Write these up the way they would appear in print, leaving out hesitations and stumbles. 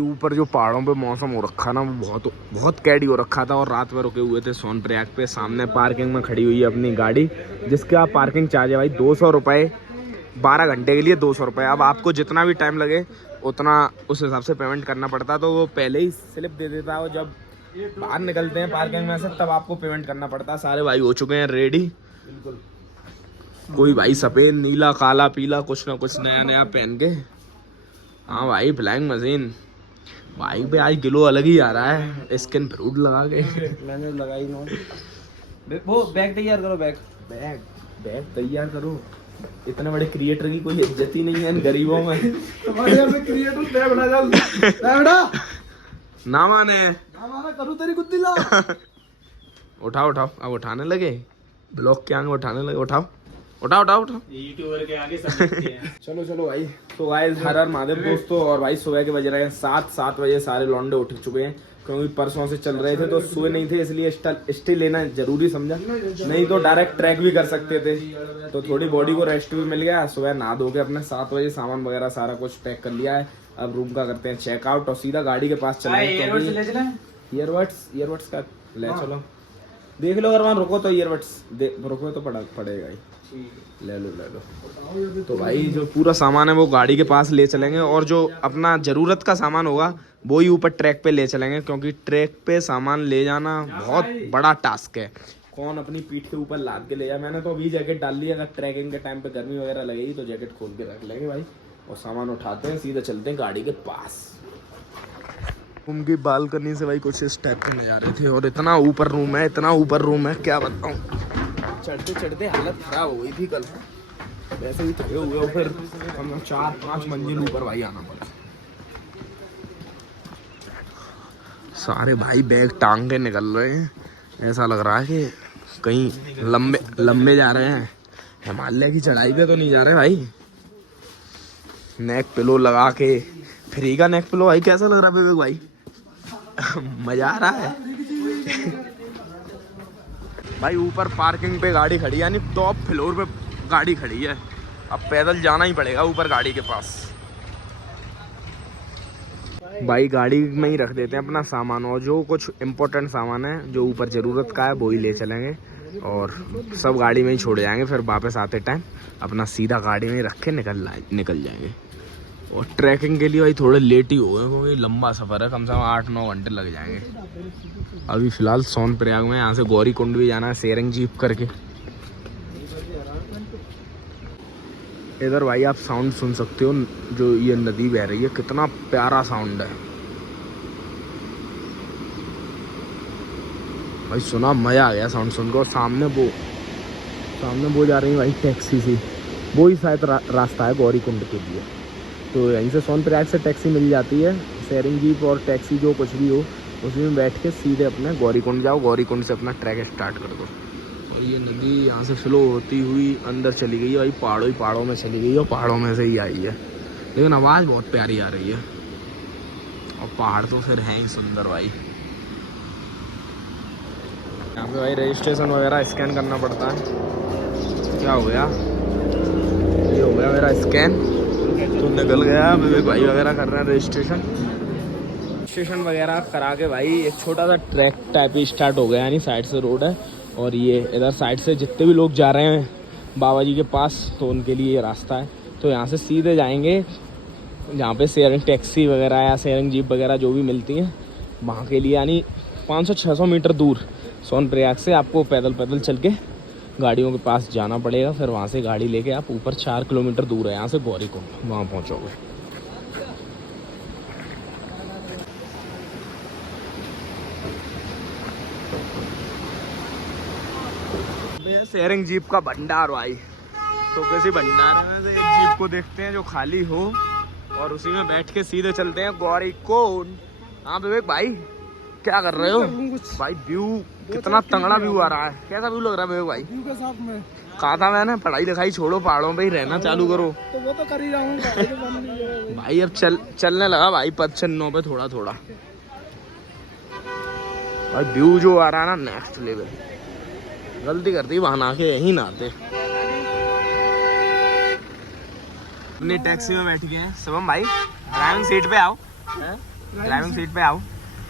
ऊपर जो पहाड़ों पे मौसम हो रखा ना, वो बहुत बहुत कैडी हो रखा था। और रात में रुके हुए थे सोनप्रयाग पे। सामने पार्किंग में खड़ी हुई है अपनी गाड़ी, जिसका पार्किंग चार्ज है भाई 200 रुपये 12 घंटे के लिए 200 रुपये। अब आपको जितना भी टाइम लगे उतना उस हिसाब से पेमेंट करना पड़ता। तो वो पहले ही स्लिप दे देता है और जब बाहर निकलते हैं पार्किंग में से तब आपको पेमेंट करना पड़ता है। सारे भाई हो चुके हैं रेडी, बिल्कुल। कोई भाई सफ़ेद, नीला, काला, पीला, कुछ ना कुछ नया नया पहन के। हाँ भाई, फ्लाइंग मशीन बाइक पे आज ग्लो अलग ही आ रहा है, स्किन फ्रूट लगा के। मैंने लगाई ना वो। बैग तैयार करो, बैग तैयार करो। इतने बड़े क्रिएटर की कोई इज्जत ही नहीं है इन गरीबों में। तुम्हारे यहाँ पे क्रिएटर बना ना माने करूँ तेरी कुत्ती ला। उठाओ अब उठाने लगे, ब्लॉक के आगे उठाने लगे। उठाओ यूट्यूबर के आगे सब। चलो भाई। तो गाइस, हर हर महादेव दोस्तों। और भाई सुबह के बज रहे हैं 7 बजे। सारे लौंडे उठ चुके हैं क्योंकि परसों से चल रहे थे तो सोए नहीं थे, इसलिए स्टे लेना जरूरी समझा। नहीं तो डायरेक्ट ट्रैक भी कर सकते थे। तो थोड़ी बॉडी को रेस्ट भी मिल गया। सुबह नहा धो के अपने 7 बजे सामान वगैरह सारा कुछ पैक कर लिया है। अब रूम का करते हैं चेकआउट और सीधा गाड़ी के पास चलेंगे। ईयरबड्स का ले चलो, देख लो। अगर वहाँ रुको तो ईयरबड्स रुको तो पड़ेगा ही। ले लो। तो भाई जो पूरा सामान है वो गाड़ी के पास ले चलेंगे, और जो अपना जरूरत का सामान होगा वो ही ऊपर ट्रैक पे ले चलेंगे, क्योंकि ट्रैक पे सामान ले जाना बहुत बड़ा टास्क है। कौन अपनी पीठ के ऊपर लाद के ले जाए। मैंने तो अभी जैकेट डाल ली है, अगर ट्रैकिंग के टाइम पे गर्मी वगैरह लगेगी तो जैकेट खोल के रख लेंगे भाई। और सामान उठाते हैं, सीधा चलते हैं गाड़ी के पास। रूम की बालकनी से भाई कुछ इस टाइप के नजारे थे। और इतना ऊपर रूम है क्या बताऊँ। चढ़ते हालत खराब हो गई थी कल। वैसे ही थके हुए हो, फिर हम 4-5 मंजिल ऊपर भाई आना पड़ा। सारे भाई बैग टांग के निकल रहे हैं। ऐसा लग रहा है कि कहीं लंबे जा रहे हैं। हिमालय की चढ़ाई पे तो नहीं जा रहे भाई। नेक पिलो लगा के, फ्री का नेक पिलो भाई। कैसा लग रहा है भाई? मजा आ रहा है भाई। ऊपर पार्किंग पे गाड़ी खड़ी है, यानी टॉप फ्लोर पे गाड़ी खड़ी है। अब पैदल जाना ही पड़ेगा ऊपर गाड़ी के पास। भाई गाड़ी में ही रख देते हैं अपना सामान, और जो कुछ इम्पोर्टेंट सामान है जो ऊपर ज़रूरत का है वो ही ले चलेंगे। और सब गाड़ी में ही छोड़ जाएंगे। फिर वापस आते टाइम अपना सीधा गाड़ी में ही रख के निकल जाएंगे। और ट्रैकिंग के लिए भाई थोड़े लेट ही हो गए, क्योंकि लंबा सफ़र है। कम से कम 8-9 घंटे लग जाएंगे। अभी फ़िलहाल सोनप्रयाग में, यहाँ से गौरीकुंड भी जाना है शेयरिंग जीप करके। इधर भाई आप साउंड सुन सकते हो, जो ये नदी बह रही है, कितना प्यारा साउंड है भाई। सुना, मज़ा आ गया साउंड सुनकर। और सामने वो जा रही है भाई टैक्सी सी। वो ही शायद रास्ता है गौरीकुंड के लिए। तो यहीं से सोनप्रयाग से टैक्सी मिल जाती है, शेयरिंग जीप और टैक्सी जो कुछ भी हो, उसमें बैठ के सीधे अपने गौरीकुंड जाओ। गौरीकुंड से अपना ट्रैक स्टार्ट कर दो। और ये नदी यहाँ से फ्लो होती हुई अंदर चली गई है भाई। पहाड़ों में चली गई है, और पहाड़ों में से ही आई है। लेकिन आवाज़ बहुत प्यारी आ रही है। और पहाड़ तो फिर हैं ही सुंदर भाई। यहाँ पे भाई रजिस्ट्रेशन वगैरह स्कैन करना पड़ता है। क्या हो गया? ये हो गया मेरा स्कैन तो निकल गया। विवेक भाई वगैरह कर रहे हैं रजिस्ट्रेशन वगैरह करा के भाई एक छोटा सा ट्रैक टाइप ही स्टार्ट हो गया। यानी साइड से रोड है, और ये इधर साइड से जितने भी लोग जा रहे हैं बाबा जी के पास, तो उनके लिए ये रास्ता है। तो यहाँ से सीधे जाएंगे जहाँ पे शेयरिंग टैक्सी वगैरह या शेयरिंग जीप वगैरह जो भी मिलती हैं वहाँ के लिए। यानी 500-600 मीटर दूर सोनप्रयाग से आपको पैदल चल के गाड़ियों के पास जाना पड़ेगा। फिर वहाँ से गाड़ी लेके आप ऊपर 4 किलोमीटर दूर है यहाँ से गौरीकुंड, वहाँ पहुँचोगे। शेयरिंग जीप का भंडार भाई। तो किसी भंडार में से एक जीप को देखते हैं जो खाली हो, और उसी में बैठ के सीधे चलते हैं गौरीकुंड। हाँ विवेक भाई, क्या कर रहे हो भाई? व्यू कितना तगड़ा व्यू आ रहा है। कैसा व्यू लग रहा है विवेक भाई? व्यू के साथ में कहा था मैंने, पढ़ाई लिखाई छोड़ो, पहाड़ों पे ही रहना चालू करो। तो वो तो कर ही रहा हूँ भाई। अब चलने लगा भाई पद चिन्हों पे थोड़ा भाई। व्यू जो आ रहा है ना, नेक्स्ट लेवल। गलती करती वहां ना के यहीं नहाते। अपनी टैक्सी में बैठ गए हैं। शुभम भाई ड्राइविंग सीट पे आओ। ड्राइविंग सीट पे आओ।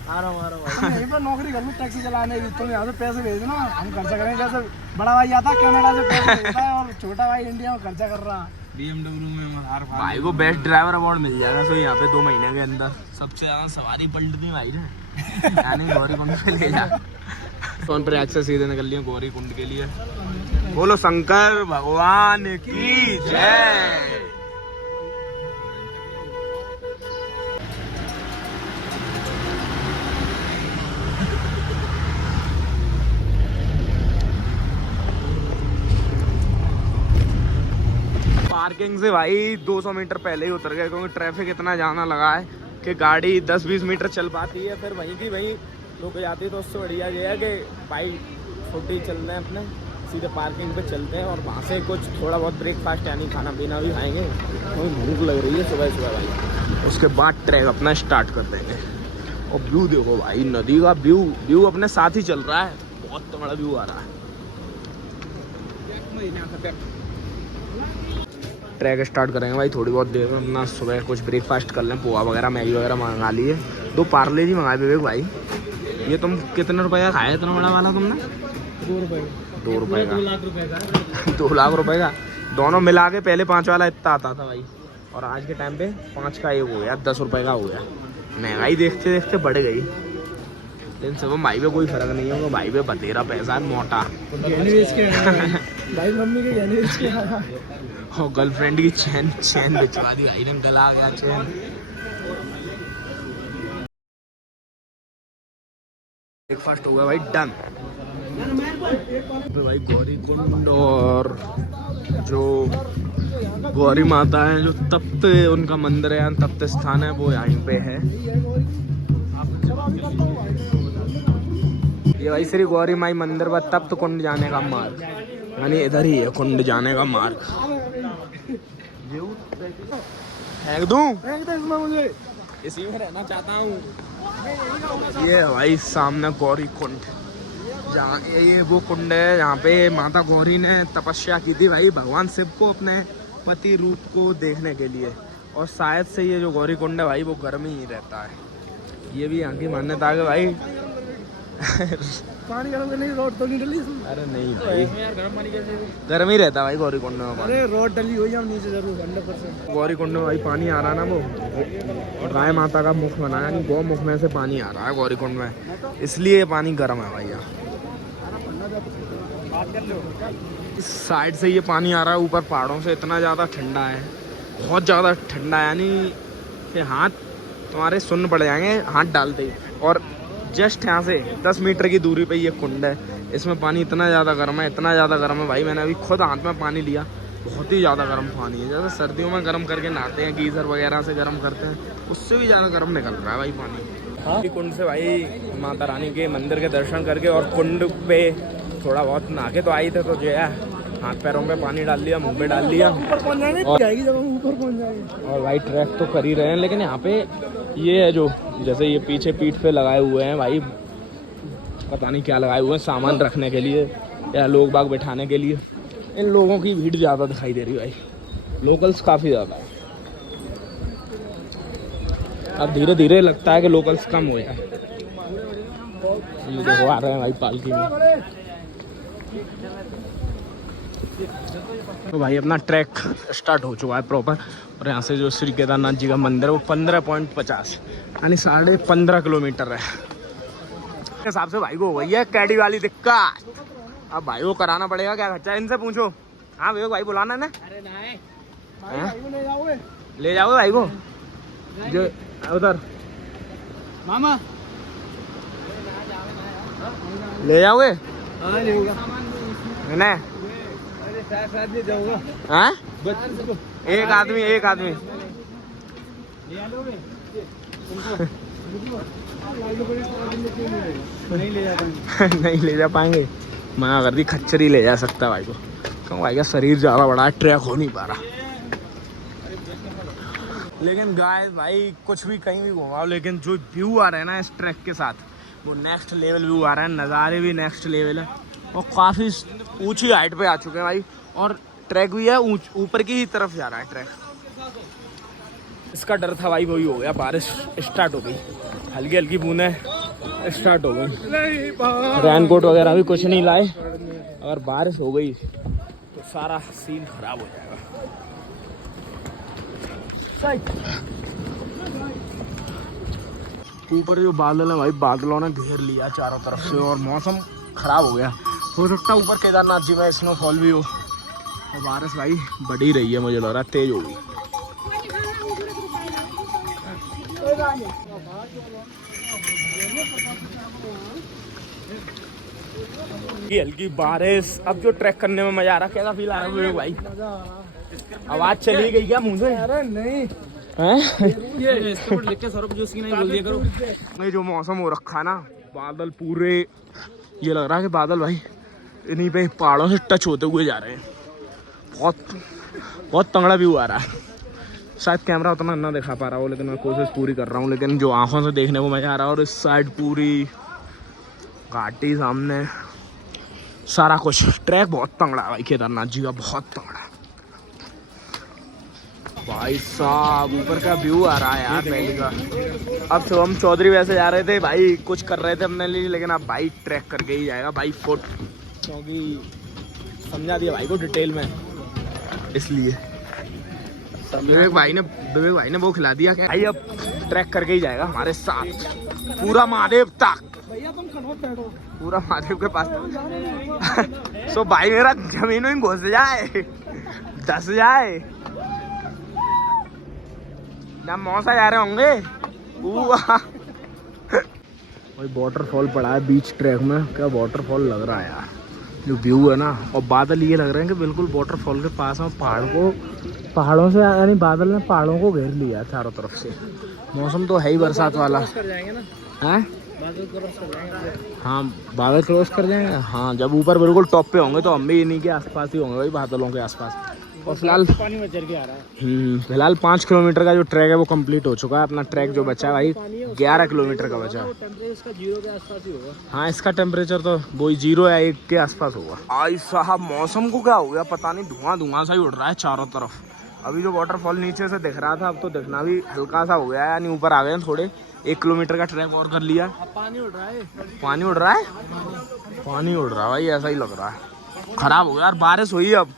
आ रहा हूँ भाई। यहीं पर नौकरी कर लूँ टैक्सी चलाने की, तुम यहाँ से पैसे भेज देना, हम खर्चा करेंगे। जैसे बड़ा भाई आता है कनाडा से पैसे भेजता है और छोटा भाई इंडिया में खर्चा कर रहा है। BMW में हर भाई को बेस्ट ड्राइवर अवार्ड मिल जाएगा सो यहाँ पे 2 महीने के अंदर। सबसे ज्यादा सवारी पलटती भाई ने यानी गौरी कुंड पे ले जा। फोन पर एक्सेस सीधे निकल लिया गौरी कुंड के लिए। बोलो शंकर भगवान की जय। पार्किंग से भाई 200 मीटर पहले ही उतर गए क्योंकि ट्रैफिक इतना जाना लगा है कि गाड़ी 10-20 मीटर चल पाती है फिर वहीं की वहीं रुक जाती है। तो उससे बढ़िया ये है कि भाई छोटी चल रहे हैं अपने सीधे पार्किंग पे चलते हैं और वहाँ से कुछ थोड़ा बहुत ब्रेकफास्ट यानी खाना पीना भी खाएंगे। कोई भूख लग रही है सुबह सुबह भाई। उसके बाद ट्रैक अपना स्टार्ट कर देंगे। और व्यू देखो भाई, नदी का व्यू अपने साथ ही चल रहा है। बहुत तगड़ा व्यू आ रहा है। ट्रैक स्टार्ट करेंगे भाई थोड़ी बहुत देर में। अपना सुबह कुछ ब्रेकफास्ट कर लें, पोहा वगैरह मैगी वगैरह मंगा लिए। 2 पार्ले जी मंगाए विवेक भाई। ये तुम कितने रुपए का खाया इतना बड़ा वाला तुमने? 2 रुपए 2 रुपए का। 2 लाख रुपए का 2 लाख रुपए का दोनों मिला के। पहले 5 वाला इतना आता था भाई और आज के टाइम पे 5 का 1 हो गया, 10 रुपए का हो गया। महंगाई देखते देखते बढ़ गई। लेकिन सब भाई पे कोई फर्क नहीं होगा। भाई पे बतेरा पैसा है मोटा। भाई मम्मी के गहने बेच के आया। और गर्लफ्रेंड की चैन बिचवा दी भाई ने। गला आ गया चैन। ब्रेकफास्ट हो गया भाई डन। तो भाई गौरी कुंड और जो गौरी माता है जो तप्त उनका मंदिर है, तप्त स्थान है, वो यहीं पे है। ये भाई श्री गौरी माई मंदिर व तप्त कुंड जाने का मार्ग, यानी इधर ही है कुंड जाने का मार्ग। फेंक दूं? मुझे इसी में रहना चाहता हूँ। ये भाई सामने गौरी कुंड, जहाँ ये वो कुंड है जहाँ पे माता गौरी ने तपस्या की थी भाई भगवान शिव को अपने पति रूप को देखने के लिए। और शायद से ये जो गौरी कुंड है भाई वो गर्म ही रहता है। ये भी यहाँ की मान्यता है भाई। पानी गरम करने की रोड तो नहीं डली इसमें? अरे नहीं भाई, यार गरम पानी कैसे? गर्म ही रहता है भाई गौरी कुंड में। अरे रोड डली हुई है नीचे जरूर 100%। गौरी कुंड में भाई पानी आ रहा है ना, वो गाय माता का मुख बना है, गौ मुख में से पानी आ रहा है गौरी कुंड में, इसलिए पानी गर्म है भाई। यहाँ इस साइड से ये पानी आ रहा है ऊपर पहाड़ों से, इतना ज़्यादा ठंडा है, बहुत ज़्यादा ठंडा है, यानी कि हाथ तुम्हारे सुन्न पड़ जाएंगे हाथ डालते ही। और जस्ट यहाँ से 10 मीटर की दूरी पे ये कुंड है। इसमें पानी इतना ज़्यादा गर्म है, इतना ज़्यादा गर्म है भाई। मैंने अभी खुद हाथ में पानी लिया, बहुत ही ज़्यादा गर्म पानी है। जैसे सर्दियों में गर्म करके नहाते हैं, गीज़र वगैरह से गर्म करते हैं, उससे भी ज़्यादा गर्म निकल रहा है भाई पानी। कुंड से भाई माता रानी के मंदिर के दर्शन करके और कुंड पे थोड़ा बहुत नहा के तो आई थे, तो जो है हाथ पैरों पे पानी डाल लिया, मुँह पे डाल लिया। ऊपर पहुंच जाएंगे जाएगी जब हम ऊपर पहुंच जाएंगे। और भाई ट्रैक तो कर ही रहे हैं, लेकिन यहाँ पे ये है जो जैसे ये पीछे पीठ पे लगाए हुए हैं भाई, पता नहीं क्या लगाए हुए हैं, सामान रखने के लिए या लोग बाग बैठाने के लिए। इन लोगों की भीड़ ज़्यादा दिखाई दे रही है भाई, लोकल्स काफ़ी ज़्यादा है। अब धीरे धीरे लगता है कि लोकल्स कम हुए हैं। ये देखो आ रहे हैं भाई पालकी में। तो भाई अपना ट्रैक स्टार्ट हो चुका है प्रॉपर। और यहाँ से जो श्री केदारनाथ जी का मंदिर है वो 15.50 यानी 15.5 किलोमीटर है। के हिसाब से भाई को हो गई है कैडी वाली दिक्कत। अब भाई को कराना पड़ेगा, क्या खर्चा है इनसे पूछो। हाँ भैया भाई बुलाना है ना? अरे नहीं ले जाओगे भाई को जो उधर मामा ले जाओगे? हाँ लेगा नहीं साथ ले जाऊंगा। हाँ एक आदमी नहीं ले जाता नहीं ले जा पाएंगे। मना कर दी, खच्चर ही ले जा सकता भाई को, क्यों भाई का शरीर ज़्यादा बड़ा है, ट्रैक हो नहीं पा रहा। लेकिन गाइस भाई कुछ भी कहीं भी घुमाओ, लेकिन जो व्यू आ रहा है ना इस ट्रैक के साथ वो नेक्स्ट लेवल व्यू आ रहा है। नज़ारे भी नेक्स्ट लेवल है और काफ़ी ऊंची हाइट पे आ चुके हैं भाई। और ट्रैक भी है ऊपर की ही तरफ जा रहा है ट्रैक। इसका डर था भाई, वही हो गया, बारिश स्टार्ट हो गई, हल्की हल्की बूंदें स्टार्ट हो गई। रेनकोट वगैरह भी कुछ नहीं लाए, अगर बारिश हो गई तो सारा सीन खराब हो जाएगा। ऊपर जो बादल है भाई, बादलों ने घेर लिया चारों तरफ से और मौसम खराब हो गया। हो सकता है ऊपर केदारनाथ जी में स्नोफॉल भी हो, और बारिश भाई बढ़ ही रही है, मुझे लग रहा है तेज हो गई। ये हल्की बारिश, अब जो ट्रैक करने में मजा आ रहा है, कैसा फील आ रहा है भाई? आवाज चली गई क्या मुंह से? अरे नहीं ये इसको लिख के सौरभ जोशी नहीं बोल दिया करो। ये जो मौसम हो रखा है ना, बादल पूरे, ये लग रहा है कि बादल भाई इन्हीं पे पहाड़ों से टच होते हुए जा रहे हैं। बहुत तंगड़ा व्यू आ रहा है। शायद कैमरा उतना ना दिखा पा रहा हो, लेकिन मैं कोशिश पूरी कर रहा हूँ, लेकिन जो आंखों से देखने को मजा आ रहा है। और इस साइड पूरी घाटी, सामने सारा कुछ, ट्रैक बहुत तंगड़ा है भाई, केदारनाथ जी का बहुत तंगड़ा है भाई साहब। ऊपर का व्यू आ रहा है यार पहले का। अब शुभम चौधरी वैसे जा रहे थे भाई, कुछ कर रहे थे अपने लिए, लेकिन अब भाई ट्रैक करके ही जाएगा भाई फुट, क्योंकि समझा दिया भाई को डिटेल में, इसलिए विवेक भाई ने वो खिला दिया कि भाई अब ट्रैक करके ही जाएगा हमारे साथ, पूरा महादेव तक, पूरा महादेव के पास। सो भाई मेरा जमीन में घुस जाए, धस जाए ना, मौसा जा रहे होंगे। भाई वाटरफॉल पड़ा है बीच ट्रैक में, क्या वाटरफॉल लग रहा है यार, जो व्यू है ना, और बादल ये लग रहे हैं कि बिल्कुल वाटरफॉल के पास में, पहाड़ों से, यानी बादल ने पहाड़ों को घेर लिया चारों तरफ से। मौसम तो है ही बरसात वाला है। हाँ बादल क्रॉस कर जाएंगे, हाँ जब ऊपर बिल्कुल टॉप पे होंगे तो हम भी इन्हीं के आसपास ही होंगे भाई, बादलों के आसपास। और फिलहाल पानी में चढ़ के आ रहा है। फिलहाल 5 किलोमीटर का जो ट्रैक है वो कंप्लीट हो चुका है। अपना ट्रैक जो बचा है भाई 11 किलोमीटर का बचा है। इसका 0 के आसपास ही होगा। हाँ इसका टेम्परेचर तो वही 0 या 1 के आसपास होगा। आई साहब मौसम को क्या हो गया पता नहीं, धुआं सा ही उड़ रहा है चारों तरफ। अभी जो वाटरफॉल नीचे से दिख रहा था, अब तो दिखना भी हल्का सा हो गया है, यानी ऊपर आ गए थोड़े। 1 किलोमीटर का ट्रैक और कर लिया। पानी उड़ रहा है, पानी उड़ रहा है, पानी उड़ रहा है भाई, ऐसा ही लग रहा है। खराब हो गया यार, बारिश हुई अब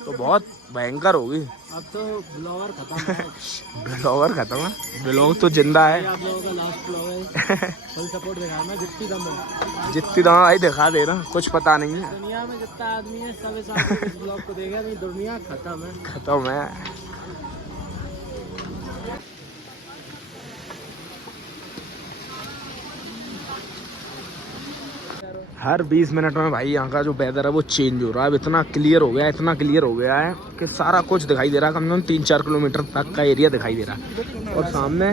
तो बहुत भयंकर होगी। अब तो ब्लॉगर खत्म है। ब्लॉगर खत्म है, ब्लॉग तो जिंदा है। आप लोगों का लास्ट ब्लॉग है, फुल सपोर्ट दिखाना, जितनी दम है, जितनी दम भाई दिखा दे रहा, कुछ पता नहीं है। दुनिया में जितना आदमी है सब इस ब्लॉग को देखेगा, नहीं दुनिया खत्म है, खत्म है। हर 20 मिनट में भाई यहाँ का जो वेदर है वो चेंज हो रहा है। अब इतना क्लियर हो गया है, इतना क्लियर हो गया है कि सारा कुछ दिखाई दे रहा है। कम से कम 3-4 किलोमीटर तक का एरिया दिखाई दे रहा है। और सामने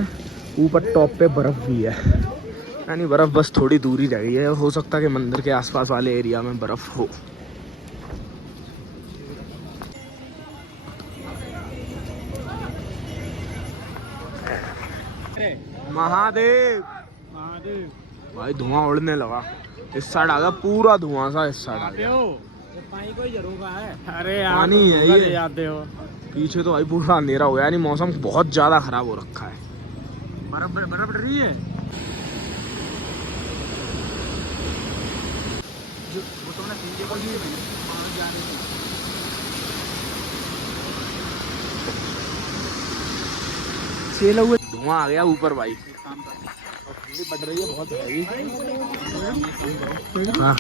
ऊपर टॉप पे बर्फ़ भी है, यानी बर्फ़ बस थोड़ी दूरी रह गई है। हो सकता है कि मंदिर के आसपास वाले एरिया में बर्फ़ हो। महादेव महादेव भाई, धुआं उड़ने लगा। इस साइड आ गया पूरा धुआं सा, इस साइड आ गया। पानी कोई जरूर है, अरे पानी है ये, आते हो। पीछे तो भाई पूरा अंधेरा हो गया, यानी मौसम बहुत ज्यादा खराब हो रखा है। बर्फ पड़ रही है। धुआं आ गया ऊपर भाई, बढ़ रही है बहुत हैवी। हाँ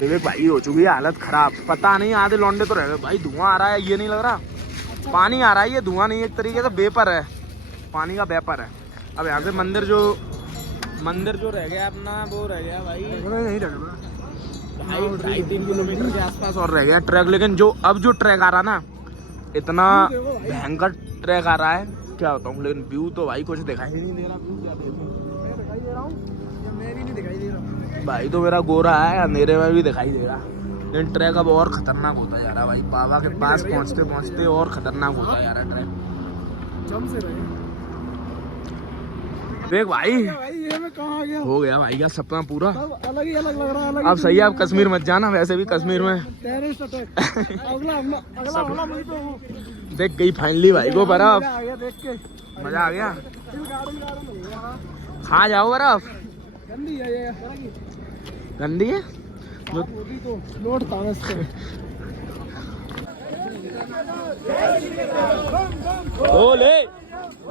विवेक भाई हो चुकी है हालत खराब। पता नहीं आधे लौंडे तो रह गए भाई। धुआं आ रहा है, ये नहीं लग रहा पानी आ रहा है, ये धुआं नहीं, एक तरीके से वेपर है, पानी का वेपर है। अब यहाँ से मंदिर जो रह गया अपना, वो रह गया भाई, नहीं रह गया 2.5-3 किलोमीटर के आसपास और रह गया ट्रैक। लेकिन जो अब जो ट्रैक आ रहा ना, इतना भयंकर ट्रैक आ रहा है, क्या बताऊँ। लेकिन व्यू तो भाई कुछ दिखाई नहीं दे रहा। भाई तो मेरा गोरा है, अंधेरे में भी दिखाई दे रहा। लेकिन ट्रैक अब और खतरनाक होता जा रहा है भाई। बाबा के पास पहुंचते पहुंचते और खतरनाक होता जा रहा है ट्रैक। देख भाई भाई ये मैं कहाँ आ गया? हो गया भाई का सपना पूरा। सब अलग ही अलग लग रहा है, अलग अब सही है, आप कश्मीर मत जाना, वैसे भी कश्मीर में टेररिस्ट अटैक। अगला हमला मुझे तो देख गई फाइनली भाई को बर्फ। आ गया देख के, मजा आ गया। गार्डन खा जाओ बर्फ। गंदी है ये, गंदी है जो होती तो लौटता है इससे। ओले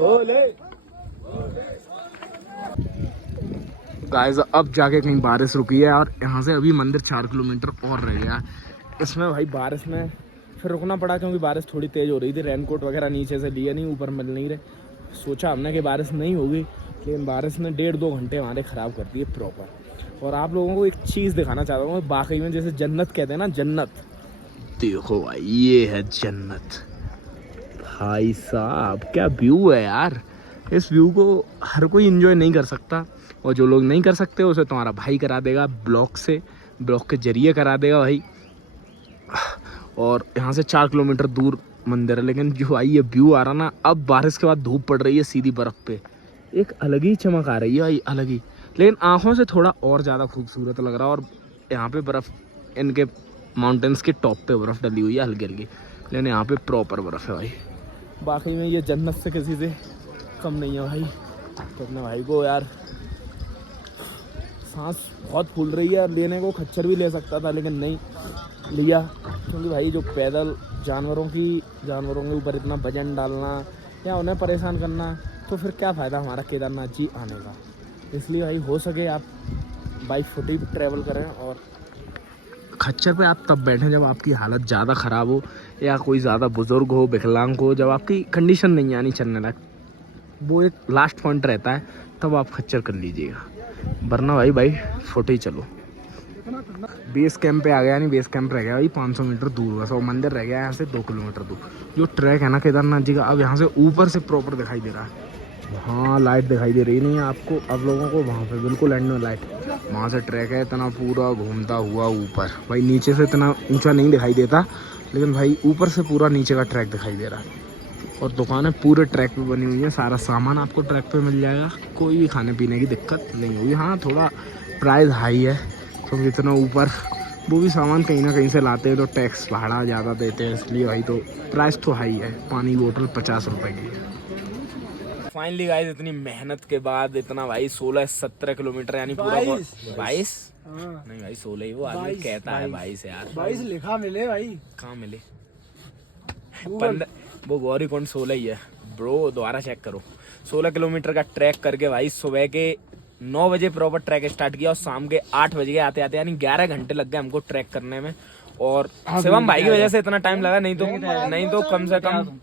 ओले गाइस, अब जाके कहीं बारिश रुकी है और यहाँ से अभी मंदिर 4 किलोमीटर और रह गया। इसमें भाई बारिश में फिर रुकना पड़ा क्योंकि बारिश थोड़ी तेज हो रही थी। रेनकोट वगैरह नीचे से लिए नहीं, ऊपर मिल नहीं रहे। सोचा हमने कि बारिश नहीं होगी, लेकिन बारिश ने 1.5-2 घंटे हमारे ख़राब कर दिए प्रॉपर। और आप लोगों को एक चीज़ दिखाना चाहता हूँ, बाकी में जैसे जन्नत कहते हैं ना, जन्नत। देखो भाई ये है जन्नत। भाई साहब क्या व्यू है यार। इस व्यू को हर कोई एंजॉय नहीं कर सकता, और जो लोग नहीं कर सकते उसे तुम्हारा भाई करा देगा ब्लॉग से, ब्लॉग के जरिए करा देगा भाई। और यहाँ से 4 किलोमीटर दूर मंदिर है, लेकिन जो भाई ये व्यू आ रहा ना, अब बारिश के बाद धूप पड़ रही है सीधी बर्फ़ पे, एक अलग ही चमक आ रही है भाई, अलग ही। लेकिन आँखों से थोड़ा और ज़्यादा खूबसूरत लग रहा है। और यहाँ पे बर्फ़, इनके माउंटेन्स के टॉप पे बर्फ़ डली हुई है हल्की हल्की, लेकिन यहाँ पे प्रॉपर बर्फ़ है भाई। बाकी में ये जन्नत से किसी से कम नहीं है भाई। तो अपने भाई को यार सांस बहुत फूल रही है, लेने को खच्चर भी ले सकता था लेकिन नहीं लिया, क्योंकि भाई जो पैदल जानवरों के ऊपर इतना वजन डालना या उन्हें परेशान करना, तो फिर क्या फ़ायदा हमारा केदारनाथ जी आने का। इसलिए भाई हो सके आप बाई फुट ही ट्रैवल करें, और खच्चर पे आप तब बैठें जब आपकी हालत ज़्यादा ख़राब हो या कोई ज़्यादा बुज़ुर्ग हो, विकलांग हो, जब आपकी कंडीशन नहीं आनी चलने लायक, वो एक लास्ट पॉइंट रहता है, तब आप खच्चर कर लीजिएगा। वरना भाई फुट ही चलो। बेस कैंप पे आ गया, नहीं बेस कैंप रह गया भाई 500 मीटर दूर बस, और मंदिर रह गया यहाँ से 2 किलोमीटर दूर। जो ट्रैक है ना केदारनाथ जी का, अब यहाँ से ऊपर से प्रॉपर दिखाई दे रहा है। हाँ लाइट दिखाई दे रही नहीं है आपको, अब लोगों को वहाँ पे बिल्कुल एंड में लाइट, वहाँ से ट्रैक है इतना पूरा घूमता हुआ ऊपर। भाई नीचे से इतना ऊंचा नहीं दिखाई देता, लेकिन भाई ऊपर से पूरा नीचे का ट्रैक दिखाई दे रहा है। और दुकानें पूरे ट्रैक पे बनी हुई हैं, सारा सामान आपको ट्रैक पे मिल जाएगा, कोई भी खाने पीने की दिक्कत नहीं होगी। हाँ थोड़ा प्राइस हाई है, क्योंकि इतना ऊपर वो भी सामान कहीं ना कहीं से लाते हैं, तो टैक्स भाड़ा ज़्यादा देते हैं, इसलिए भाई तो प्राइस तो हाई है। पानी की बोतल 50 रुपये की है। फाइनली गाइस, इतनी मेहनत के बाद इतना भाई 16-17 किलोमीटर, यानी पूरा 22 नहीं भाई 16 ही, वो आदमी कहता है 22 यार, 22 लिखा मिले भाई, कहाँ मिले 15, वो गौरी कौन 16 ही है ब्रो, दोबारा चेक करो। 16 किलोमीटर का ट्रैक करके भाई सुबह के 9 बजे प्रॉपर ट्रैक स्टार्ट किया, और शाम के 8 बजे के आते आते यानी 11 घंटे लग गए हमको ट्रैक करने में। और शिवम भाई की वजह से इतना टाइम लगा, नहीं तो कम से कम,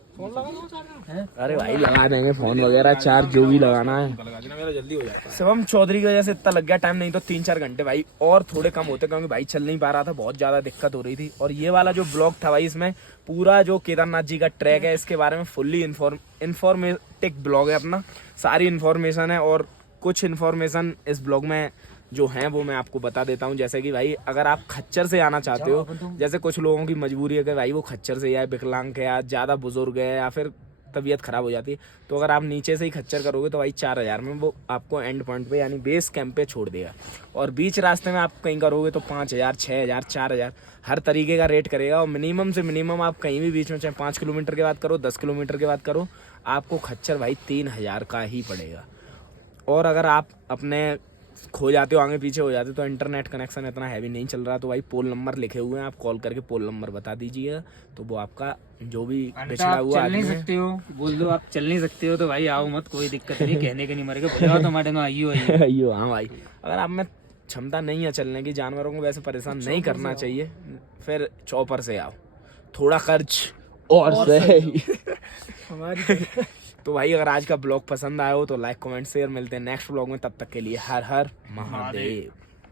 अरे भाई लगा देंगे फोन वगैरह चार्ज, जो भी लगाना है मेरा जल्दी हो जाता है। शिवम चौधरी की वजह से इतना लग गया टाइम, नहीं तो 3-4 घंटे भाई और थोड़े कम होते, क्योंकि भाई चल नहीं पा रहा था, बहुत ज्यादा दिक्कत हो रही थी। और ये वाला जो ब्लॉग था भाई, इसमें पूरा जो केदारनाथ जी का ट्रैक है इसके बारे में फुल्ली इन्फॉर्मेटिव ब्लॉग है अपना, सारी इन्फॉर्मेशन है। और कुछ इन्फॉर्मेशन इस ब्लॉग में जो हैं वो मैं आपको बता देता हूँ। जैसे कि भाई अगर आप खच्चर से आना चाहते हो, जैसे कुछ लोगों की मजबूरी है कि भाई वो खच्चर से या विकलांग है या ज़्यादा बुजुर्ग है या फिर तबीयत खराब हो जाती है, तो अगर आप नीचे से ही खच्चर करोगे तो भाई 4000 में वो आपको एंड पॉइंट पे यानी बेस कैंप पे छोड़ देगा। और बीच रास्ते में आप कहीं करोगे तो 5000, 6000, 4000 हर तरीके का रेट करेगा। और मिनिमम से मिनिमम आप कहीं भी बीच में, चाहे 5 किलोमीटर के बाद करो, 10 किलोमीटर के बाद करो, आपको खच्चर भाई 3000 का ही पड़ेगा। और अगर आप अपने खो जाते हो, आगे पीछे हो जाते हो, तो इंटरनेट कनेक्शन इतना हैवी नहीं चल रहा, तो भाई पोल नंबर लिखे हुए हैं, आप कॉल करके पोल नंबर बता दीजिएगा, तो वो आपका जो भी पिछड़ा हुआ चल नहीं सकते हो, बोल दो आप चल नहीं सकते हो तो भाई आओ मत, कोई दिक्कत नहीं, कहने के नहीं मरेगा, बोलेगा तो हमारे आइयो आइयो। हाँ भाई, अगर आप में क्षमता नहीं है चलने की, जानवरों को वैसे परेशान नहीं करना चाहिए, फिर चॉपर से आओ, थोड़ा खर्च और सही हमारी। तो भाई अगर आज का ब्लॉग पसंद आया हो तो लाइक कमेंट शेयर, मिलते हैं नेक्स्ट ब्लॉग में, तब तक के लिए हर हर महादेव।